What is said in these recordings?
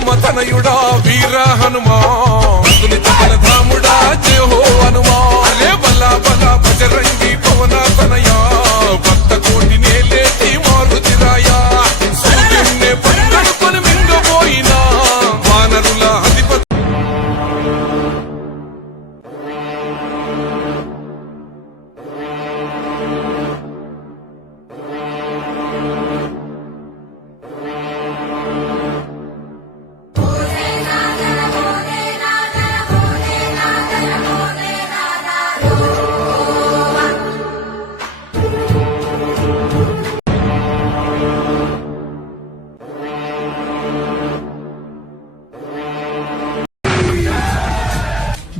అంజనమ్మ తనయుడా వీర హనుమా ధాముడా జయ హో హనుమా రే బలా బలా బజరంగి పవన తనయా భక్త కోటి నేలేటి మారుతిరాయా సూర్యున్నే పండుకొని మింగబోయినా వానరుల అధిపతి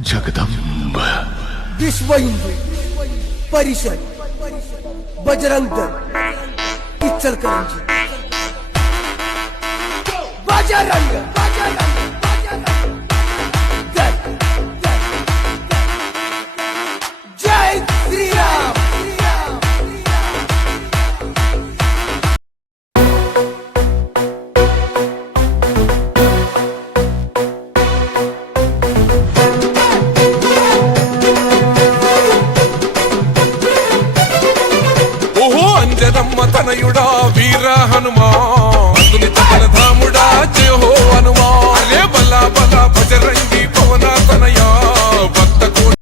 जगदम्ब विश्व हिंदू परिषद बजरंग दल इचलकरंजी बजरंग दल जय श्री राम। అంజనమ్మ తనయుడా